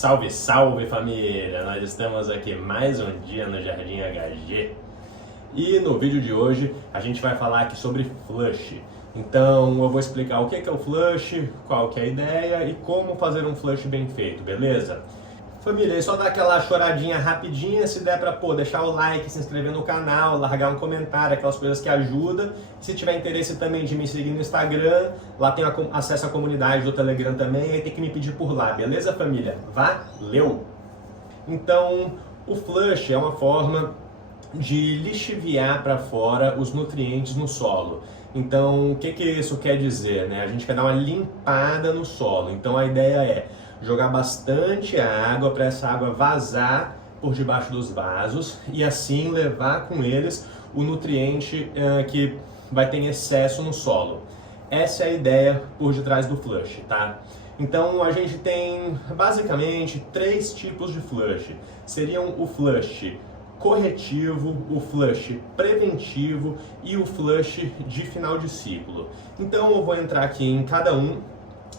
Salve, salve família! Nós estamos aqui mais um dia no Jardim HG e no vídeo de hoje a gente vai falar aqui sobre flush. Então eu vou explicar o que é o flush, qual que é a ideia e como fazer um flush bem feito, beleza? Família, é só dar aquela choradinha rapidinha, se der pra deixar o like, se inscrever no canal, largar um comentário, aquelas coisas que ajudam. Se tiver interesse também de me seguir no Instagram, lá tem acesso à comunidade do Telegram também, aí tem que me pedir por lá, beleza família? Valeu! Então, o flush é uma forma de lixiviar para fora os nutrientes no solo. Então, o que isso quer dizer, né? A gente quer dar uma limpada no solo, então a ideia é jogar bastante água para essa água vazar por debaixo dos vasos e assim levar com eles o nutriente que vai ter em excesso no solo. Essa é a ideia por detrás do flush, tá? Então a gente tem basicamente três tipos de flush. Seriam o flush corretivo, o flush preventivo e o flush de final de ciclo. Então eu vou entrar aqui em cada um,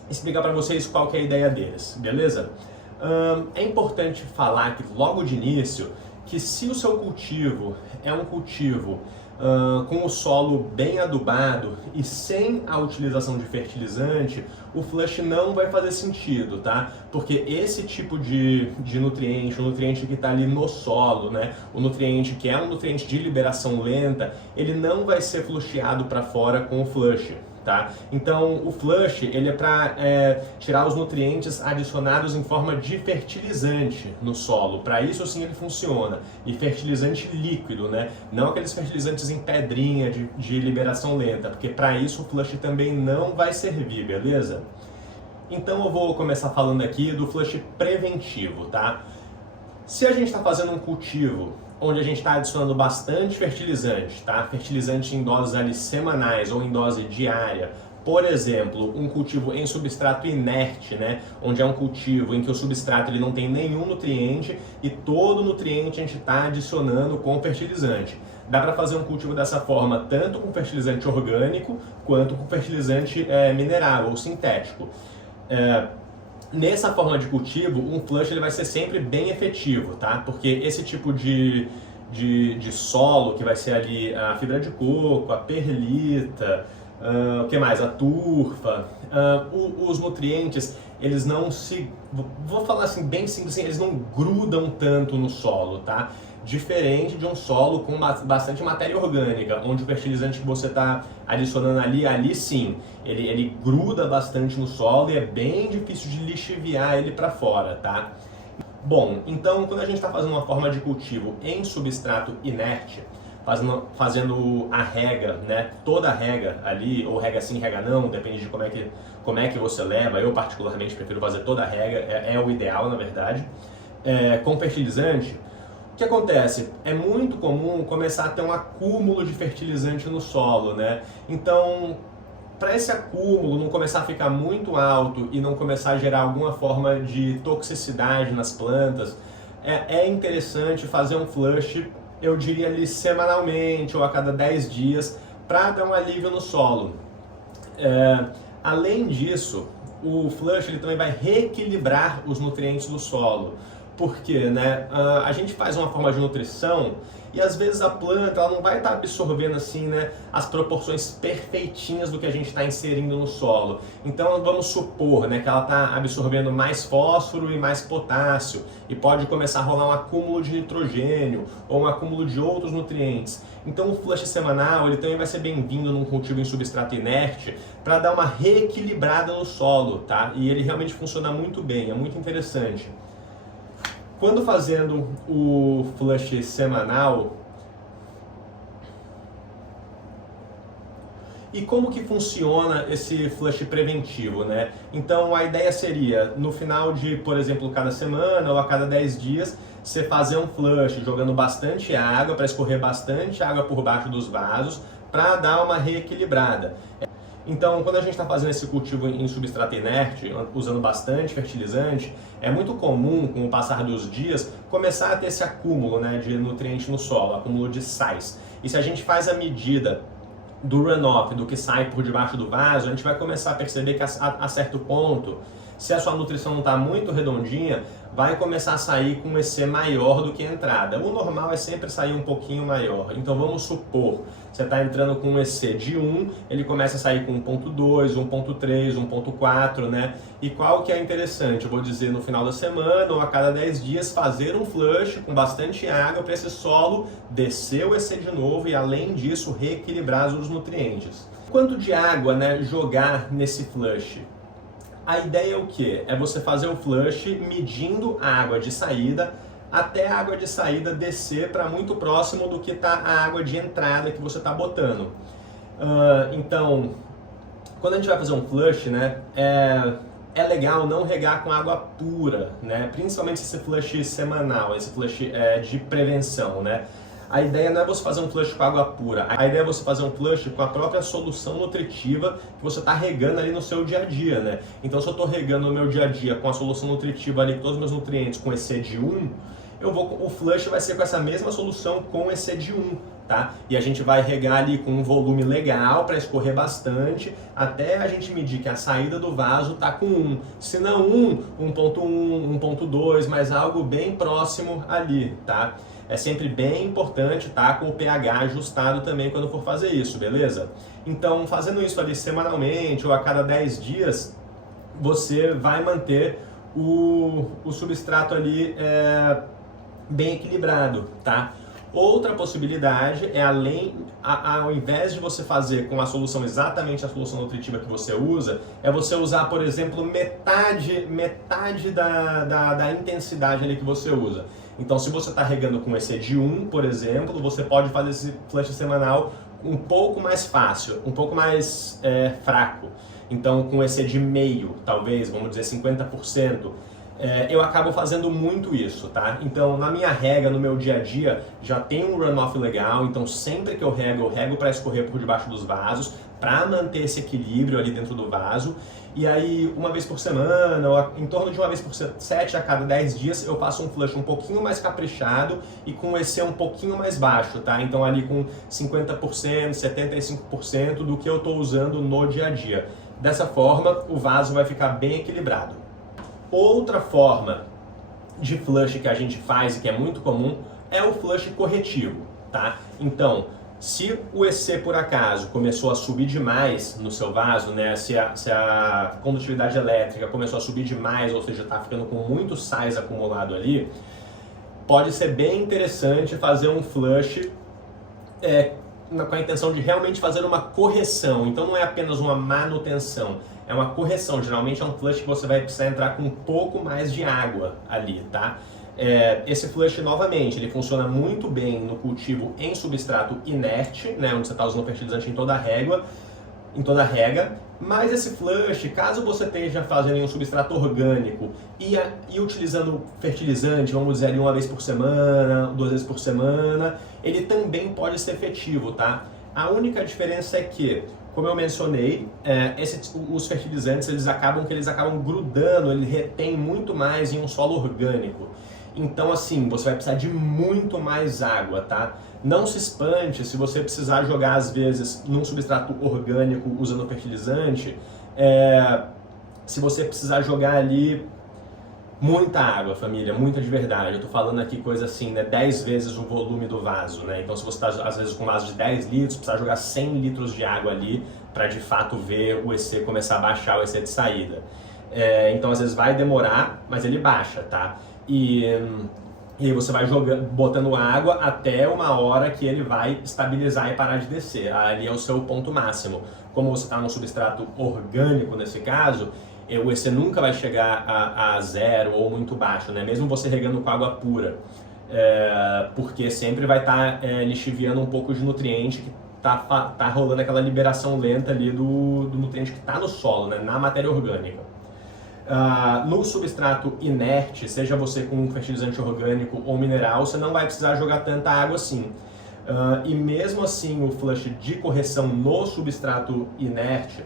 explicar para vocês qual que é a ideia deles, beleza? É importante falar aqui logo de início que se o seu cultivo é um cultivo com o solo bem adubado e sem a utilização de fertilizante, o flush não vai fazer sentido, tá? Porque esse tipo de nutriente, o nutriente que está ali no solo, né? O nutriente que é um nutriente de liberação lenta, ele não vai ser flusheado para fora com o flush. Tá? Então o flush ele é para tirar os nutrientes adicionados em forma de fertilizante no solo. Para isso sim ele funciona. E fertilizante líquido, né? Não aqueles fertilizantes em pedrinha de liberação lenta, porque para isso o flush também não vai servir, beleza? Então eu vou começar falando aqui do flush preventivo, tá? Se a gente está fazendo um cultivo onde a gente está adicionando bastante fertilizante, tá? Fertilizante em doses ali semanais ou em dose diária. Por exemplo, um cultivo em substrato inerte, né? Onde é um cultivo em que o substrato ele não tem nenhum nutriente e todo nutriente a gente está adicionando com fertilizante. Dá para fazer um cultivo dessa forma tanto com fertilizante orgânico quanto com fertilizante mineral ou sintético. Nessa forma de cultivo, um flush ele vai ser sempre bem efetivo, tá? Porque esse tipo de solo, que vai ser ali a fibra de coco, a perlita, o que mais? A turfa, os nutrientes, eles não se... Vou falar assim, bem simples, assim, eles não grudam tanto no solo, tá? Diferente de um solo com bastante matéria orgânica, onde o fertilizante que você está adicionando ali sim, ele gruda bastante no solo e é bem difícil de lixiviar ele para fora, tá? Bom, então quando a gente está fazendo uma forma de cultivo em substrato inerte, fazendo a rega, né? Toda a rega ali, ou rega sim, rega não, depende de como é que você leva. Eu particularmente prefiro fazer toda a rega, é o ideal na verdade. Com fertilizante, o que acontece? É muito comum começar a ter um acúmulo de fertilizante no solo, né? Então, para esse acúmulo não começar a ficar muito alto e não começar a gerar alguma forma de toxicidade nas plantas, é interessante fazer um flush, eu diria ali semanalmente ou a cada 10 dias, para dar um alívio no solo. Além disso, o flush ele também vai reequilibrar os nutrientes do solo. Porque, né, a gente faz uma forma de nutrição e às vezes a planta ela não vai estar absorvendo assim, né, as proporções perfeitinhas do que a gente está inserindo no solo. Então vamos supor, né, que ela está absorvendo mais fósforo e mais potássio e pode começar a rolar um acúmulo de nitrogênio ou um acúmulo de outros nutrientes. Então o flush semanal ele também vai ser bem-vindo num cultivo em substrato inerte para dar uma reequilibrada no solo, tá? E ele realmente funciona muito bem, é muito interessante. Quando fazendo o flush semanal, e como que funciona esse flush preventivo, né? Então a ideia seria, no final de, por exemplo, cada semana ou a cada 10 dias, você fazer um flush jogando bastante água, para escorrer bastante água por baixo dos vasos, para dar uma reequilibrada. Então, quando a gente está fazendo esse cultivo em substrato inerte, usando bastante fertilizante, é muito comum, com o passar dos dias, começar a ter esse acúmulo, né, de nutrientes no solo, acúmulo de sais. E se a gente faz a medida do runoff, do que sai por debaixo do vaso, a gente vai começar a perceber que a certo ponto, Se a sua nutrição não está muito redondinha, vai começar a sair com um EC maior do que a entrada. O normal é sempre sair um pouquinho maior. Então vamos supor, você está entrando com um EC de 1, ele começa a sair com 1.2, 1.3, 1.4, né? E qual que é interessante? Eu vou dizer no final da semana ou a cada 10 dias fazer um flush com bastante água para esse solo descer o EC de novo e além disso reequilibrar os nutrientes. Quanto de água, né, jogar nesse flush? A ideia é o quê? É você fazer o flush medindo a água de saída até a água de saída descer para muito próximo do que está a água de entrada que você está botando. Então, quando a gente vai fazer um flush, né, é legal não regar com água pura, né? Principalmente esse flush semanal, esse flush de prevenção, né? A ideia não é você fazer um flush com água pura, a ideia é você fazer um flush com a própria solução nutritiva que você está regando ali no seu dia a dia, né? Então se eu estou regando no meu dia a dia com a solução nutritiva ali, com todos os meus nutrientes com EC de 1, o flush vai ser com essa mesma solução com EC de 1, tá? E a gente vai regar ali com um volume legal para escorrer bastante, até a gente medir que a saída do vaso tá com 1. Se não 1.1, 1.2, mas algo bem próximo ali, tá? É sempre bem importante estar com o pH ajustado também quando for fazer isso, beleza? Então, fazendo isso ali semanalmente ou a cada 10 dias, você vai manter o substrato ali bem equilibrado, tá? Outra possibilidade é ao invés de você fazer com a solução exatamente a solução nutritiva que você usa, é você usar, por exemplo, metade da intensidade ali que você usa. Então, se você está regando com EC de 1, por exemplo, você pode fazer esse flush semanal um pouco mais fácil, um pouco mais fraco. Então, com EC de meio, talvez, vamos dizer 50%. Eu acabo fazendo muito isso, tá? Então, na minha rega, no meu dia a dia, já tem um runoff legal, então sempre que eu rego para escorrer por debaixo dos vasos, para manter esse equilíbrio ali dentro do vaso. E aí, uma vez por semana, ou em torno de uma vez por 7 a cada 10 dias, eu faço um flush um pouquinho mais caprichado e com EC um pouquinho mais baixo, tá? Então, ali com 50%, 75% do que eu estou usando no dia a dia. Dessa forma, o vaso vai ficar bem equilibrado. Outra forma de flush que a gente faz e que é muito comum é o flush corretivo, tá? Então, se o EC por acaso começou a subir demais no seu vaso, né? Se a condutividade elétrica começou a subir demais, ou seja, está ficando com muito sais acumulado ali, pode ser bem interessante fazer um flush com a intenção de realmente fazer uma correção. Então não é apenas uma manutenção, é uma correção. Geralmente é um flush que você vai precisar entrar com um pouco mais de água ali, tá? Esse flush, novamente, ele funciona muito bem no cultivo em substrato inerte, né, onde você está usando fertilizante em toda a rega, mas esse flush, caso você esteja fazendo em um substrato orgânico e utilizando fertilizante, vamos dizer ali uma vez por semana, 2 vezes por semana, ele também pode ser efetivo, tá? A única diferença é que, como eu mencionei, os fertilizantes eles acabam grudando, ele retém muito mais em um solo orgânico. Então, assim, você vai precisar de muito mais água, tá? Não se espante se você precisar jogar, às vezes, num substrato orgânico usando fertilizante, se você precisar jogar ali muita água, família, muita de verdade. Eu tô falando aqui coisa assim, né, 10 vezes o volume do vaso, né? Então, se você tá, às vezes, com um vaso de 10 litros, precisa jogar 100 litros de água ali para, de fato, ver o EC começar a baixar, o EC de saída. Então, às vezes, vai demorar, mas ele baixa, tá? E aí você vai botando água até uma hora que ele vai estabilizar e parar de descer. Ali é o seu ponto máximo. Como você está no substrato orgânico nesse caso, o EC nunca vai chegar a zero ou muito baixo, né? Mesmo você regando com água pura. Porque sempre vai estar lixiviando um pouco de nutriente que tá rolando aquela liberação lenta ali do nutriente que está no solo, né? Na matéria orgânica. No substrato inerte, seja você com um fertilizante orgânico ou mineral, você não vai precisar jogar tanta água assim. E mesmo assim, o flush de correção no substrato inerte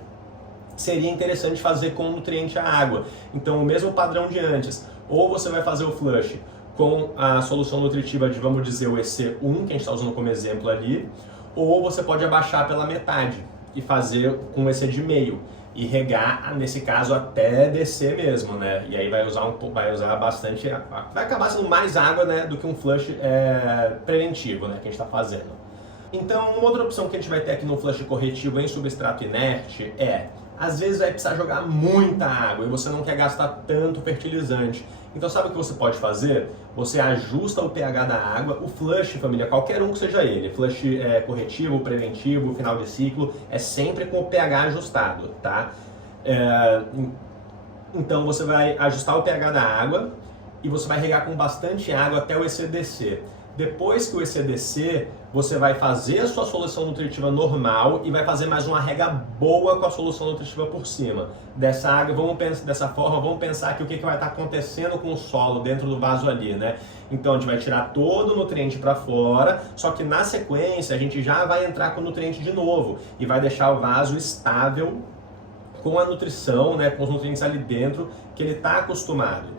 seria interessante fazer com nutriente a água. Então, o mesmo padrão de antes. Ou você vai fazer o flush com a solução nutritiva de, vamos dizer, o EC1, que a gente está usando como exemplo ali, ou você pode abaixar pela metade e fazer com o EC de meio. e regar, nesse caso, até descer mesmo, né? E aí vai usar bastante, vai acabar sendo mais água, né, do que um flush preventivo, né, que a gente está fazendo. Então, uma outra opção que a gente vai ter aqui no flush corretivo em substrato inerte às vezes vai precisar jogar muita água e você não quer gastar tanto fertilizante. Então sabe o que você pode fazer? Você ajusta o pH da água. O flush, família, qualquer um que seja ele, flush corretivo, preventivo, final de ciclo, é sempre com o pH ajustado, tá? Então você vai ajustar o pH da água e você vai regar com bastante água até o EC descer. Depois que o EC descer, você vai fazer a sua solução nutritiva normal e vai fazer mais uma rega boa com a solução nutritiva por cima. Dessa água, dessa forma, vamos pensar aqui o que vai estar acontecendo com o solo dentro do vaso ali, né? Então a gente vai tirar todo o nutriente para fora, só que na sequência a gente já vai entrar com o nutriente de novo e vai deixar o vaso estável com a nutrição, né, com os nutrientes ali dentro que ele está acostumado.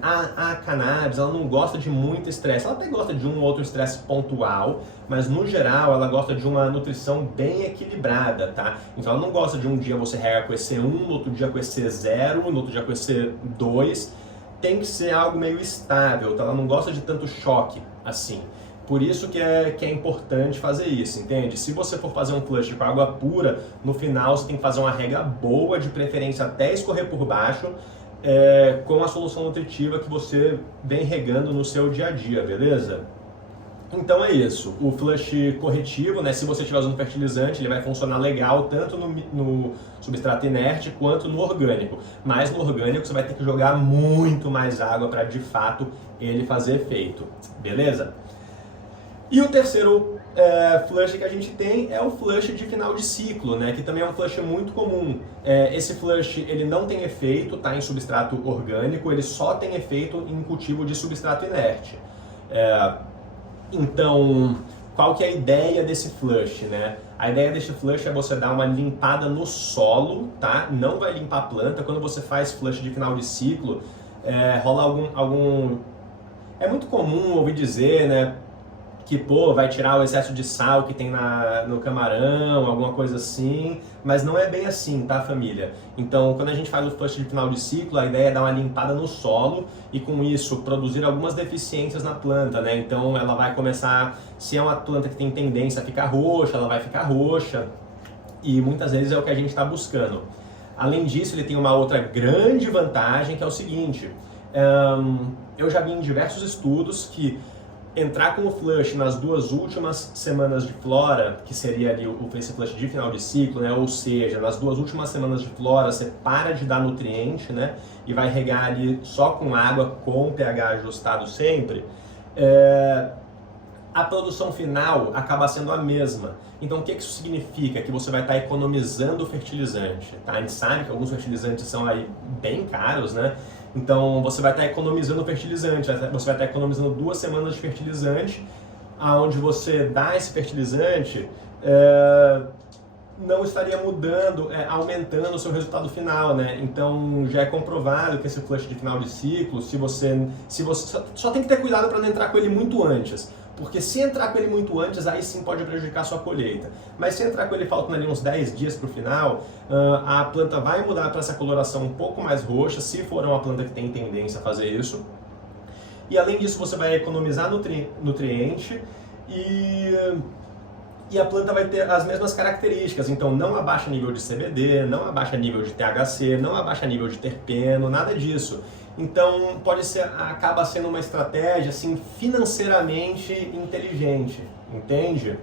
A cannabis, ela não gosta de muito estresse, ela até gosta de um ou outro estresse pontual, mas no geral ela gosta de uma nutrição bem equilibrada, tá? Então ela não gosta de um dia você rega com EC1, no outro dia com EC0, no outro dia com EC2, tem que ser algo meio estável, tá? Ela não gosta de tanto choque assim. Por isso que é importante fazer isso, entende? Se você for fazer um flush com água pura, no final você tem que fazer uma rega boa, de preferência até escorrer por baixo, com a solução nutritiva que você vem regando no seu dia a dia, beleza? Então é isso, o flush corretivo, né, se você estiver usando fertilizante, ele vai funcionar legal tanto no substrato inerte quanto no orgânico, mas no orgânico você vai ter que jogar muito mais água para de fato ele fazer efeito, beleza? E o terceiro flush que a gente tem é o flush de final de ciclo, né? Que também é um flush muito comum. Esse flush ele não tem efeito, tá, em substrato orgânico, ele só tem efeito em cultivo de substrato inerte. Então, qual que é a ideia desse flush, né? A ideia desse flush é você dar uma limpada no solo, tá? Não vai limpar a planta. Quando você faz flush de final de ciclo, rola algum... É muito comum ouvir dizer, né, que vai tirar o excesso de sal que tem no camarão, alguma coisa assim, mas não é bem assim, tá, família? Então, quando a gente faz o flush de final de ciclo, a ideia é dar uma limpada no solo e com isso produzir algumas deficiências na planta, né? Então ela vai começar, se é uma planta que tem tendência a ficar roxa, ela vai ficar roxa e muitas vezes é o que a gente está buscando. Além disso, ele tem uma outra grande vantagem que é o seguinte, eu já vi em diversos estudos que entrar com o flush nas 2 últimas semanas de flora, que seria ali esse flush de final de ciclo, né? Ou seja, nas 2 últimas semanas de flora você para de dar nutriente, né? E vai regar ali só com água, com pH ajustado sempre, a produção final acaba sendo a mesma. Então o que isso significa? Que você vai estar economizando fertilizante, tá? A gente sabe que alguns fertilizantes são aí bem caros, né? Então você vai estar economizando fertilizante, você vai estar economizando 2 semanas de fertilizante, aonde você dá esse fertilizante, não estaria mudando, aumentando o seu resultado final, né? Então já é comprovado que esse flush de final de ciclo, se você só tem que ter cuidado para não entrar com ele muito antes. Porque se entrar com ele muito antes, aí sim pode prejudicar a sua colheita. Mas se entrar com ele faltando ali uns 10 dias para o final, a planta vai mudar para essa coloração um pouco mais roxa, se for uma planta que tem tendência a fazer isso. E além disso, você vai economizar nutriente e a planta vai ter as mesmas características. Então não abaixa nível de CBD, não abaixa nível de THC, não abaixa nível de terpeno, nada disso. Então acaba sendo uma estratégia assim, financeiramente inteligente, entende?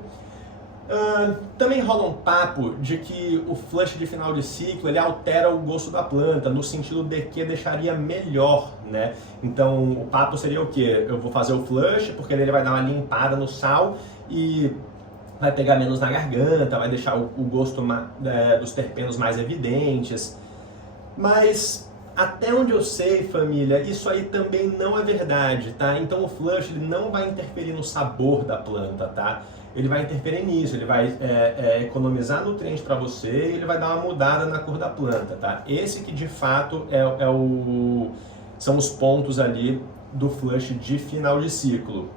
Também rola um papo de que o flush de final de ciclo ele altera o gosto da planta, no sentido de que deixaria melhor, né? Então o papo seria o quê? Eu vou fazer o flush porque ele vai dar uma limpada no sal e vai pegar menos na garganta, vai deixar o gosto dos terpenos mais evidentes. Mas até onde eu sei, família, isso aí também não é verdade, tá? Então o flush ele não vai interferir no sabor da planta, tá? Ele vai interferir nisso, ele vai economizar nutrientes para você e ele vai dar uma mudada na cor da planta, tá? Esse que de fato são os pontos ali do flush de final de ciclo.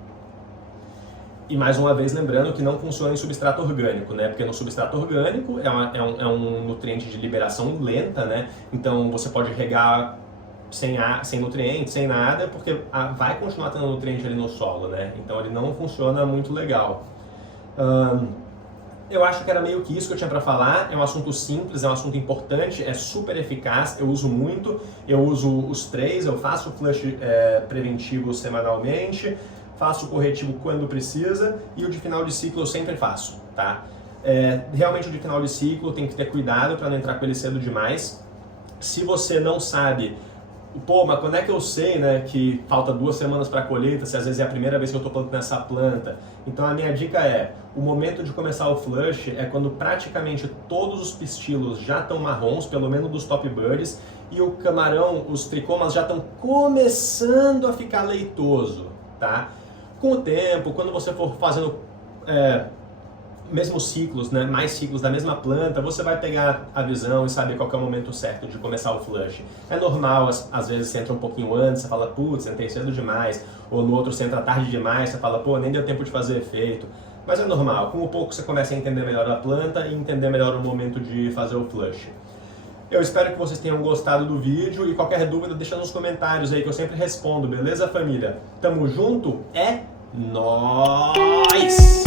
E mais uma vez lembrando que não funciona em substrato orgânico, né? Porque no substrato orgânico é um nutriente de liberação lenta, né? Então você pode regar sem nutrientes, sem nada, porque vai continuar tendo nutriente ali no solo, né? Então ele não funciona muito legal. Eu acho que era meio que isso que eu tinha para falar. É um assunto simples, é um assunto importante, é super eficaz, eu uso muito, eu uso os três, eu faço flush preventivo semanalmente, faço o corretivo quando precisa e o de final de ciclo eu sempre faço, tá? Realmente o de final de ciclo tem que ter cuidado para não entrar com ele cedo demais. Se você não sabe, pô, mas quando é que eu sei, né, que falta 2 semanas para a colheita, se às vezes é a primeira vez que eu estou plantando essa planta? Então a minha dica é, o momento de começar o flush é quando praticamente todos os pistilos já estão marrons, pelo menos dos top buds, e o camarão, os tricomas já estão começando a ficar leitoso, tá? Com o tempo, quando você for fazendo mesmos ciclos, né, mais ciclos da mesma planta, você vai pegar a visão e saber qual que é o momento certo de começar o flush. É normal, às vezes você entra um pouquinho antes, você fala, putz, entrei cedo demais, ou no outro você entra tarde demais, você fala, pô, nem deu tempo de fazer efeito. Mas é normal, com o pouco você começa a entender melhor a planta e entender melhor o momento de fazer o flush. Eu espero que vocês tenham gostado do vídeo e qualquer dúvida deixa nos comentários aí que eu sempre respondo, beleza, família? Tamo junto? É nóis!